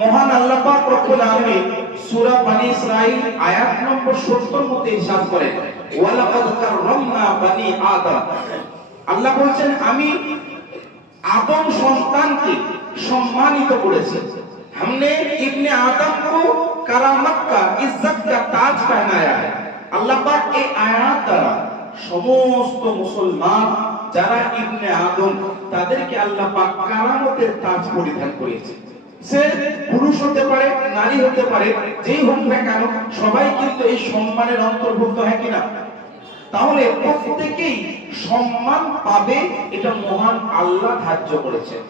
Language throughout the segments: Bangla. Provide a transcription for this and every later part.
মহান আল্লাহ পাক রব্বুল আলামিন সূরা বনী ইসরাঈল আয়াত নম্বর 70 মধ্যে ইরশাদ করেন, ওয়ালাকাদ কাররামনা বনী আদম। আল্লাহ বলেন আমি आदम संतान के सम्मानित करेছে। हमने इब्ने आदम को करामत का इज्जत का ताज पहनाया है। अल्लाह पाक এই আয়াত দ্বারা সমস্ত মুসলমান যারা ইবনে আদম তাদেরকে আল্লাহ পাক কারামতের তাজ পরিধান করেছে। সে পুরুষ হতে পারে, নারী হতে পারে, যেই হোক না কেন সবাই কিন্তু এই সম্মানের অন্তর্ভুক্ত হয় কিনা? তাহলে প্রত্যেকেই সম্মান পাবে, এটা মহান আল্লাহ ধার্য করেছেন।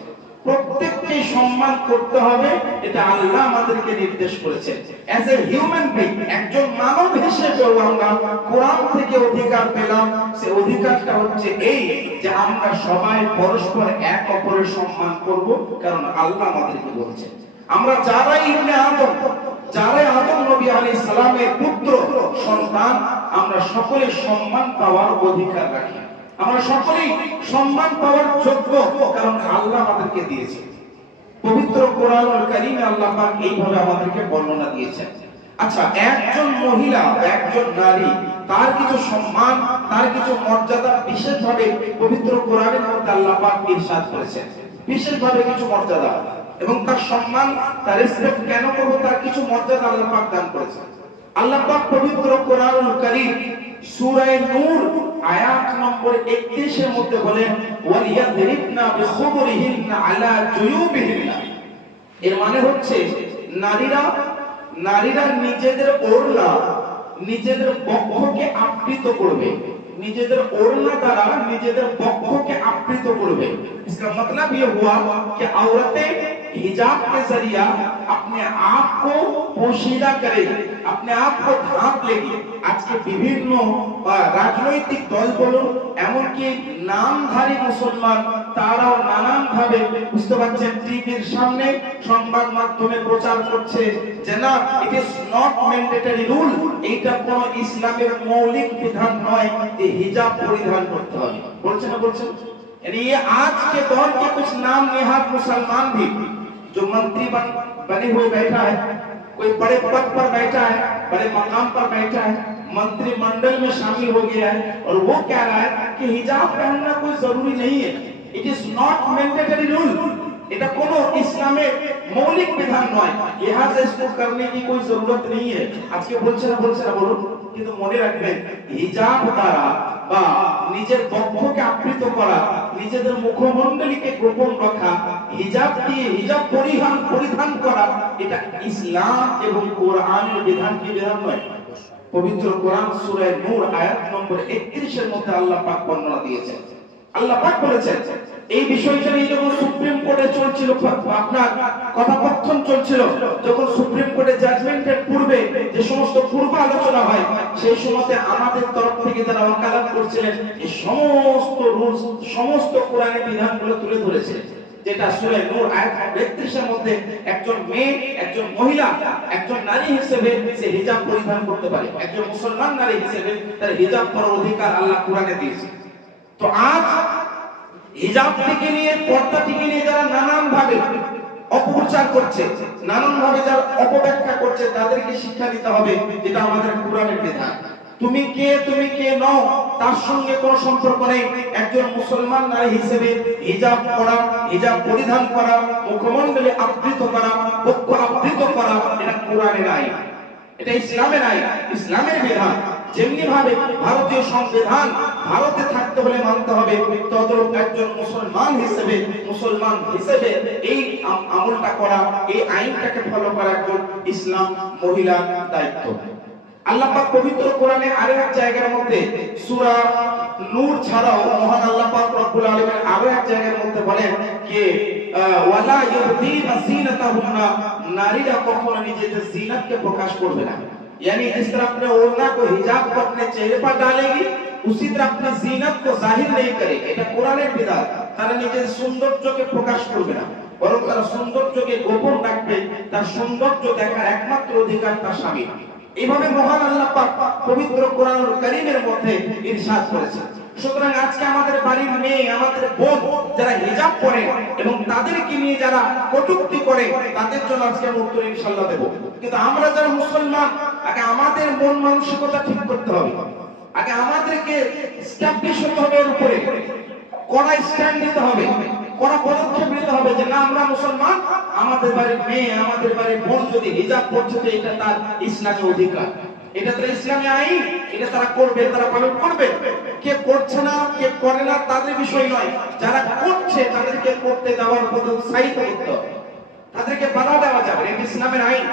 প্রত্যেককে সম্মান করতে হবে, এটা আল্লাহ আমাদেরকে নির্দেশ করেছেন। অ্যাজ এ হিউম্যান বিং, একজন মানব হিসেবেও আমরা কোরআন থেকে অধিকার পেলাম। সে অধিকারটা হচ্ছে এই যে আমরা সবাই পরস্পর এক অপরের সম্মান করব, কারণ আল্লাহ আমাদেরকে বলছেন। আমরা যারা ইবনে আদম, যারা আদম নবী আলাইহিস সালামের পুত্র সন্তান, আমরা সকলে সম্মান পাওয়ার অধিকার রাখি। আমরা সকলেই সম্মান পাওয়ার যোগ্য, কারণ আল্লাহ আমাদেরকে দিয়েছে। পবিত্র কোরআনুল কারীমে আল্লাহ পাক এইভাবে আমাদেরকে বর্ণনা দিয়েছেন। আচ্ছা, একজন মহিলা, একজন নারী, তার কিছু সম্মান, তার কিছু মর্যাদা বিশেষভাবে পবিত্র কোরআনের মধ্যে আল্লাহ পাক ইরশাদ করেছেন। বিশেষভাবে কিছু মর্যাদা এবং তার সম্মান, তার রেসপেক্ট কেন করব, তার কিছু মর্যাদা আল্লাহ পাক দান করেছেন। আল্লাহ পাক পবিত্র কোরআনুল কারীম সূরা নূর আয়াত নম্বর 31 এর মধ্যে বলেন, ওয়ালিয়াদরিবনা বিখুবরিহিন্না আলা জুয়ুবিহিন্না। এর মানে হচ্ছে নারীরা নিজেদের ওড়না, নিজেদের বক্ষকে আবৃত করবে, নিজেদের ওড়না দ্বারা নিজেদের বক্ষকে আবৃত করবে। इसका मतलब ये हुआ कि औरतें हिजाब के जरिया अपने आप को पोशीदा करेगी, अपने आप को ढांप लेगी। आज के विभिन्न राजनैतिक दल বলুন, এমনকি নামধারী মুসলমান, তারাও নানান ভাবে বুঝতে পারছেন টিভির সামনে সংবাদ মাধ্যমে প্রচার করছে যে না, it is not mandatory rule, এটা কোন ইসলামের মৌলিক বিধান নয় যে হিজাব পরিধান করতে হবে। বলছেন না বলছেন? ये आज के दौर के कुछ नाम निहाद मुसलमान भी जो मंत्री बने हुए बैठा है, कोई बड़े पद पर बैठा है, बड़े मकाम पर बैठा है, मंत्रिमंडल में शामिल हो गया है, और वो कह रहा है कि हिजाब पहनना कोई जरूरी नहीं है, it is not mandatory rule, এটা কোন ইসলামের মৌলিক বিধান নয়, লিহাজে इसको करने की कोई जरूरत नहीं है। আজকে বলছে না বলুন, কিন্তু মনে রাখবেন হিজাব দ্বারা বা নিজের বক্ষকে আবৃত করা, নিজেদের মুখমণ্ডলীকে গোপন রাখা, হিজাব দিয়ে হিজাব পরিধান করা, এটা ইসলাম এবং কোরআনের বিধান কি বিধান নয়? পবিত্র কোরআন সূরা নূর আয়াত নম্বর 31 এর মধ্যে আল্লাহ পাক বর্ণনা দিয়েছেন। আল্লাহ পাক বলেছেন এই বিষয়টা নিয়ে যখন সুপ্রিম কোর্টে চলছিল, আপনার কথাপত্থন চলছিল, যখন সুপ্রিম কোর্টে জাজমেন্টের পূর্বে যে সমস্ত পূর্ব আলোচনা হয়, সেই সময়তে আমাদের তরফ থেকে যারা ওয়াকালাত করছিলেন এই সমস্ত রুলস, সমস্ত কোরআনের বিধানগুলো তুলে ধরেছে, যেটা সূরা নূর আয়াত 31 এর মধ্যে একজন মেয়ে, একজন মহিলা, একজন নারী হিসেবে সে হিজাব পরিধান করতে পারে। একজন মুসলমান নারী হিসেবে তার হিজাব পরার অধিকার আল্লাহ কোরআনে দিয়েছে। তো আজ হিজাব থেকে নিয়ে, পর্দা থেকে নিয়ে যারা নানান ভাবে অপপ্রচার করছে, নানান ভাবে যারা অপব্যাখ্যা করছে, তাদেরকে শিক্ষা দিতে হবে যেটা আমাদের কোরআনের বিধান। তুমি কে নও তার সঙ্গে কোনো সম্পর্ক নেই। একজন মুসলমান নারী হিসেবে হিজাব পরা, হিজাব পরিধান করা, মুখমণ্ডলে আবৃত করা, বক্ষ আবৃত করা, এটা কোরআনে নাই, এটা ইসলামে নাই, ইসলামের বিধান। যেমনি ভাবে ভারতীয় সংবিধান ভারতে থাকতে হলে মানতে হবে, তদ্রূপ একজন মুসলমান হিসেবে এই আমলটা করা, এই আইনটাকে ফলো করা একজন ইসলাম মহিলার দায়িত্ব। আল্লাহ পাক পবিত্র কোরআনে আরেক জায়গার মধ্যে সূরা নূর ছাড়াও মহান আল্লাহ পাক রব্বুল আলামিন আরেক জায়গার মধ্যে বলেন যে ওয়ালা ইউদিনা জিনাতাহুন্না, নারীরা কখনো নিজেদের জিনাতকে প্রকাশ করবে না। यानी जिस तरह अपने ओढ़ना को हिजाब को अपने चेहरे पर डालेगी, उसी तरह अपनी जीनत को जाहिर नहीं करेगी। এটা কোরআনের বিধান। তারা নিজের সৌন্দর্যকে প্রকাশ করবে না, বরং তারা সৌন্দর্যকে গোপন রাখবে। তার সৌন্দর্য দেখার একমাত্র অধিকার তার স্বামী। এইভাবে মহান আল্লাহ পাক পবিত্র কোরআনুল কারীমের মধ্যে ইরশাদ করেছেন। সুতরাং আজকে আমাদের বাড়ির মেয়ে, আমাদের বোন যারা হিজাব পরে এবং তাদেরকে নিয়ে যারা কটূক্তি করে, তাদের জন্য আজকে আমি উত্তর ইনশাআল্লাহ দেব। কিন্তু আমরা যারা মুসলমান, আগে আমাদের মন মানসিকতা ঠিক করতে হবে। আগে আমাদেরকে স্ট্যাবলিশ হতে হবে, এর উপরে কড়া স্ট্যান্ড নিতে হবে, কড়া পদক্ষেপ নিতে হবে যে না, আমরা মুসলমান, আমাদের বাড়ির মেয়ে, আমাদের বাড়ির বোন যদি হিজাব পড়ছে তো এটা তার ইসলামী অধিকার, এটা তার ইসলামী আইন, এটা তারা করবে, তারা পালন করবে। কে করছে না, কে করে না তাদের বিষয় নয়, যারা করছে তাদেরকে করতে দেওয়ার পথে উৎসাহিত করতে হবে, তাদেরকে বাধা দেওয়া যাবে, এটা ইসলামের আইন।